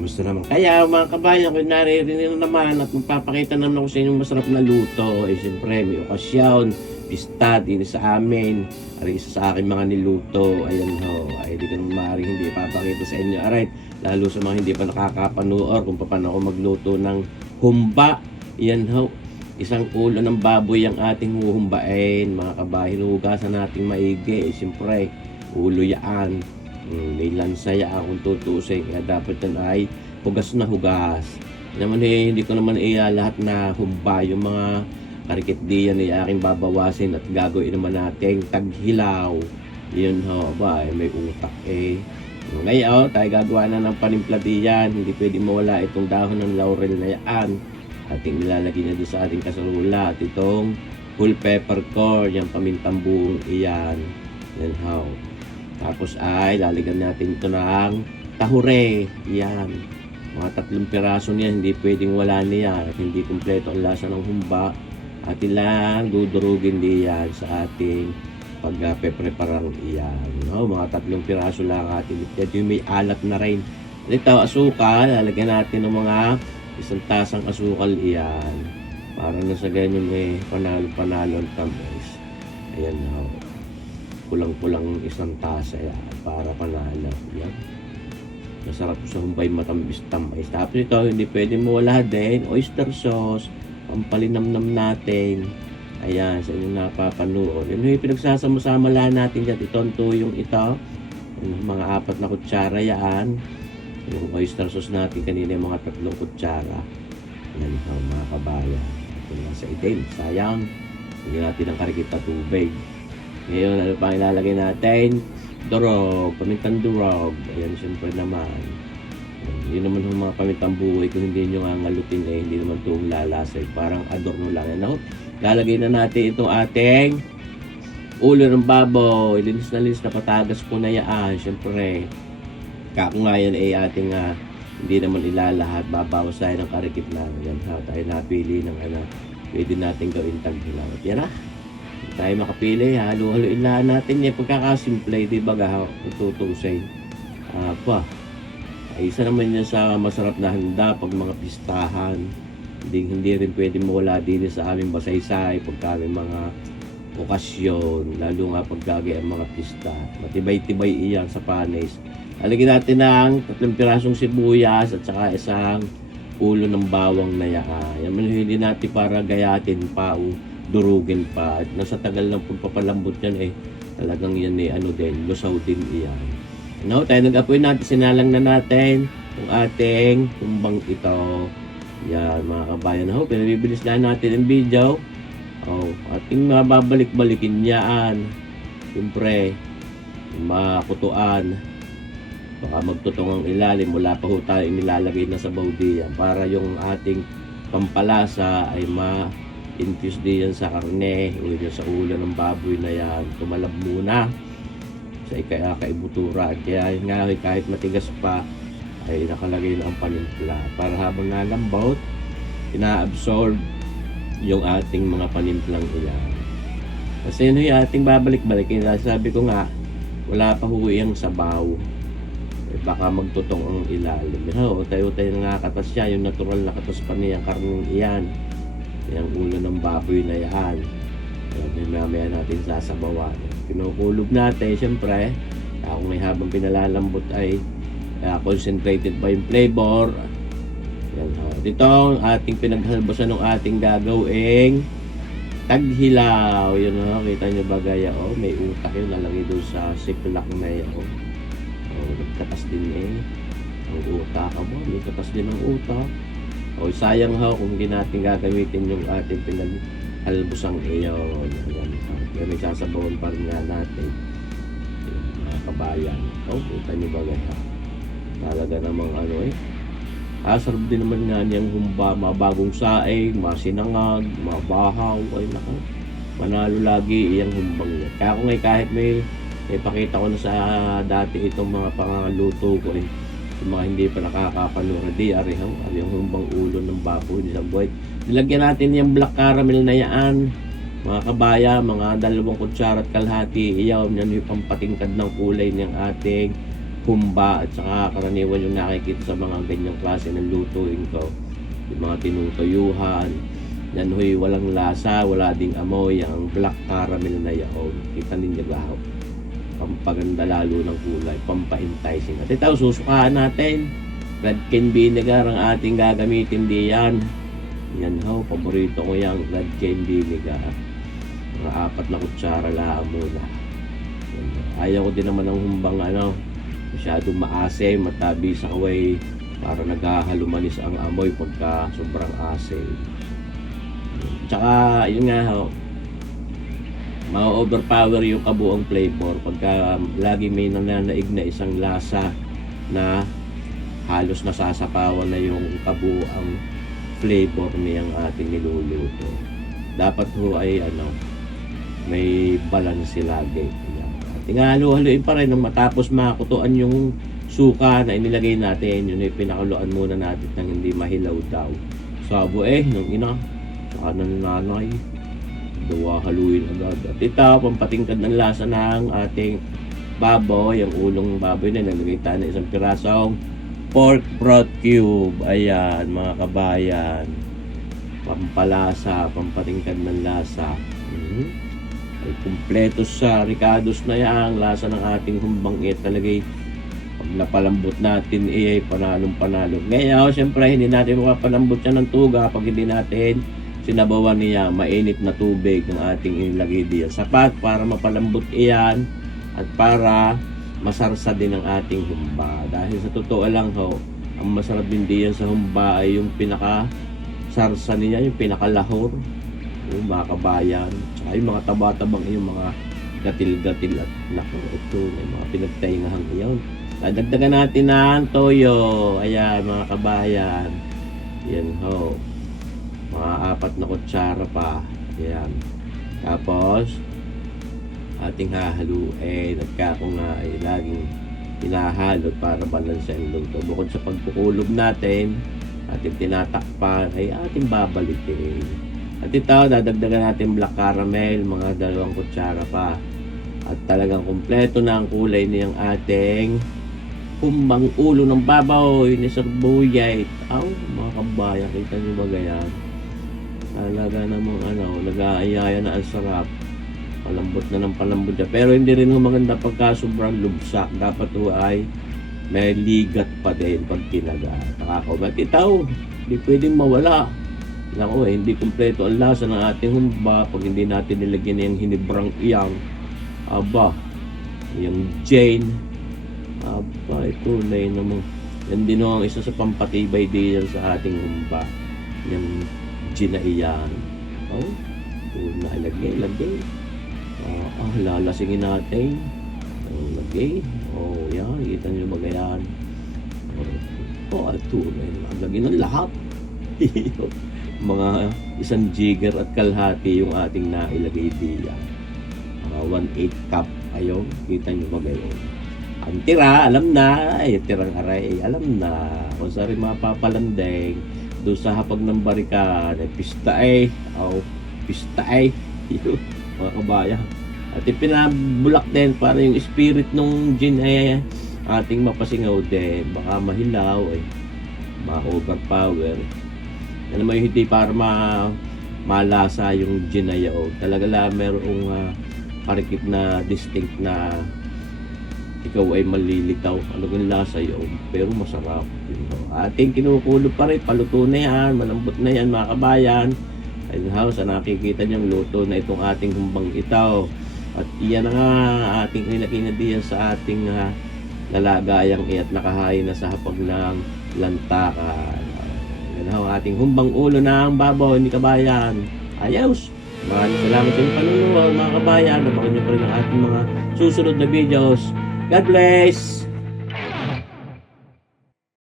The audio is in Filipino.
Kumusta naman? Kaya mga kabayan, kung naririnig na naman at magpapakita naman ako sa inyong masarap na luto, siyempre may okasyon, pista din sa amin, ari isa sa akin mga niluto, ayan ho, ay di ko naman maaaring hindi papakita sa inyo, alright, lalo sa mga hindi pa nakakapanood kung paano ako magluto ng humba, ayan ho, isang ulo ng baboy ang ating huhumbain, mga kabayan, hugasan nating maigi, siyempre, ulo yaan. May lansaya akong tutusin kaya dapat yan ay hugas na hugas naman hindi ko naman lahat na humba yung mga karikit diyan ay aking babawasin at gagawin naman natin taghilaw yun ho ba may utak ngayon tayo gagawa na ng panimpla diyan hindi pwede mawala itong dahon ng laurel na yan ating nilalagay na doon sa ating kasalula at itong whole pepper corn yung pamintang buong iyan yan ho. Tapos ay lalagyan natin ito ng tahure. Yan. Mga 3 piraso niyan. Hindi pwedeng wala niya. At hindi kumpleto ang lasa ng humba. At ilang dudurugin diyan sa ating pagpe-preparang iyan. No? Mga 3 piraso lang ating iyan. Yung may alat na rin. Ito, asukal. Lalagyan natin ng mga 1 tasang asukal iyan. Para na sa ganyan may panalo-panalo ang tamis. Ayan na. Kulang-kulang 1 tasa yan para panalo yan. Masarap sa humbay matambis-tambis. Tapos ito hindi pwede mo wala din oyster sauce pampalinamnam natin ayan sa inyong napapanood yun yung pinagsasama-sama lang natin dyan itong tuyong ito yung mga 4 na kutsara yan yung oyster sauce natin kanina yung mga 3 kutsara yan ito mga kabayan ito lang sa itim sayang hindi natin ang karikit na tubig. Ngayon, ano pa ilalagay natin? Durog, pamintang durog. Ayan, siyempre naman. Yun naman yung mga pamintang buhay. Kung hindi nyo nga ngalutin hindi naman itong lalasay. Parang adorno lang. Ano? Lalagay na natin itong ating ulo ng baboy. Linis na patagas po na yan. Siyempre, kako nga yan ating hindi naman ilalahat. Babawas tayo ng karikit na. Yan ha, tayo napili ng pwede natin gawin taghilaw. Yan na. Tayo makapili, halo-haloin lang natin yung pagkakasimple, di ba gahaw, itutusay. Isa naman yan sa masarap na handa pag mga pistahan. Hindi rin pwede mawala din sa aming basaysay pagka may mga okasyon, lalo nga pagkagay ang mga pista. Matibay-tibay iyan sa panis. Alagyan natin ng 3 pirasong sibuyas at saka 1 ulo ng bawang na yaan. Yan man hindi natin para gayatin pa o durugin pa. At nasa tagal ng pagpapalambot yan talagang yan din, lusaw din iyan. No, tayo nag-apoy natin, sinalang na natin yung ating tumbang ito. Yan mga kabayan. Pinabibilis na natin ang video. Ating mababalik-balikin yan. Siyempre, makutuan. Baka magtutong ang ilalim. Wala pa tayo inilalagay na sa bawdiyan para yung ating pampalasa ay infuse diyan sa karne o sa ulo ng baboy na yan tumalab muna sa kaibutura kaya nga kahit matigas pa ay nakalagay na ang panimpla para habang nalambot ina-absorb yung ating mga panimplang iyan kasi yun yung ating babalik-balikin sabi ko nga wala pa ang sabaw baka magtutong ang ilalim tayo nakakatas siya yung natural na katas pa niya karneng iyan yung ulo ng baboy na yan. Mamaya natin sasabawan. Kinukulog natin, siyempre, kung may habang pinalalambot ay concentrated pa yung flavor. Yan, dito ang ating pinaghalbasan ng ating gagawing taghilaw. Yun kita nyo ba gaya? May utak yun nalagay doon sa siplak na yan. Nagkatas din ang utak. May katas din ang utak. Sayang kung hindi natin gagamitin yung ating pinaghalbusang iyon. Kaya may sasabawan pa rin natin mga kabayan. Kita nyo ba gaya? Talaga namang sarap din naman nga niyang humba, mabagong saing, masinangag, mabahaw, manalo lagi iyang humbang niya. Kaya kung kahit may pakita ko na sa dati itong mga pangaluto ko yung mga hindi pa nakakapanood yung humbang ulo ng baboy sa buhay. Nilagyan natin yung black caramel na yan mga kabaya, mga 2 kutsara at kalahati iyaw yan yung pampatingkad ng kulay ng ating humba at saka karaniwan yung nakikita sa mga ganyang klase ng lutuin ko, yung mga tinutuyuhan. Yan ho'y walang lasa, wala ding amoy, ang black caramel na yaon. Kita ninyo gahaw. Pampaganda lalo ng kulay, pampa-enticing. At ito, susukaan natin. Red cane vinegar ang ating gagamitin diyan. Yan ho, paborito ko yung red cane vinegar. Mga 4 na kutsara lang muna. Yan, ayaw ko din naman ng humbang masyadong maasim, matabi sa kaway para naghahalumanis ang amoy pagka sobrang asim. Tsaka yun nga ho, ma-overpower yung kabuang flavor pagka lagi may nananaig na isang lasa na halos nasasapawan na yung kabuang flavor niyang ating niluluto. Dapat ho ay may balance lagi. At halo-haluin pa rin nung matapos makutuan yung suka na inilagay natin. Yun ay pinakuluan muna natin nang hindi mahilaw daw. Sabo nung ina saka ng nanay, dawa haluin agad. At ito, pampatingkad ng lasa ng ating baboy, ang ulong baboy na nilagay tayo ng isang pirasong pork broth cube. Ayan mga kabayan, pampalasa, pampatingkad ng lasa. Ay kumpleto sa ricados na yan, lasa ng ating humbang talagay. Pag napalambot natin ay panalong panalo. Ngayon, siyempre hindi natin makapalambot siya ng tuga pag hindi natin sinabawan niya mainit na tubig ng ating inilagay diyan. Sapat para mapalambot iyan at para masarsa din ang ating humba. Dahil sa totoo lang ho, ang masarap din diyan sa humba ay yung pinaka sarsa niya, yung pinakalahor, yung mga kabayan, tsaka yung mga taba-tabang yung mga gatil-gatil at nako, ito yung mga pinagtaingahan iyon. Dadagdagan natin ng toyo. Ayan mga kabayan, yan ho, mga 4 na kutsara pa. Ayan. Tapos ating hahaluin at kako nga ay laging hinahalot para balansa ang luto. Bukod sa pagkukulob natin, ating tinatakpan ay ating babalikin. At ito, dadagdagan natin black caramel, mga 2 kutsara pa. At talagang kumpleto na ang kulay niyang ating humbang ulo ng baboy ni Sir Buyay. Mga kabayan, kita niyo ba ganyan? Talaga namang nag-aayaya na ang sarap. Palambot na ng palambot niya. Pero hindi rin maganda pagka sobrang lubsak. Dapat ay may ligat pa din pag kinaga. Nakakabat itaw. Hindi pwedeng mawala. Naku, hindi kumpleto ang lasa ng ating humba pag hindi natin nilagyan yung hinibrang iyang. Yung Jane. Ito na yun naman. Yan din ang isa sa pampatibay din sa ating humba. Yung ginaiyan. Lagay. Lalasingin natin. Lagay. Yan. Kita nyo magayan. Ito na yun. Lagay ng lahat. Mga 1 jigger at kalahati yung ating nailagay diyan. 1/8 cup. Ayun. Kita nyo magayon. Ang tira, alam na. Tirang aray, alam na. Kung saan rin mapapalandeng doon sa hapag ng barikan, pista pista mga kabayan. At ipinabulak din para yung spirit nung gin ay ating mapasingaw din. Baka mahilaw ma-overpower. Yan naman hindi para malasa yung gin na yaw. Talaga lang merong parikip na distinct na ikaw ay malilitaw. Ano yung lasa yun? Pero masarap. Ating kinukulo pa rin. Paluto na yan. Malambot na yan mga kabayan. Ayun sa nakikita niyang luto na itong ating humbang itaw. At iyan na nga ating nilagay na diyan sa ating lalagayang at nakahain na sa hapag ng lantakan. Yan ang ating humbang ulo ng baboy ni kabayan. Ayos! Maraming salamat sa inyong panunood mga kabayan. Nabakan niyo pa rin ang ating mga susunod na videos. God bless!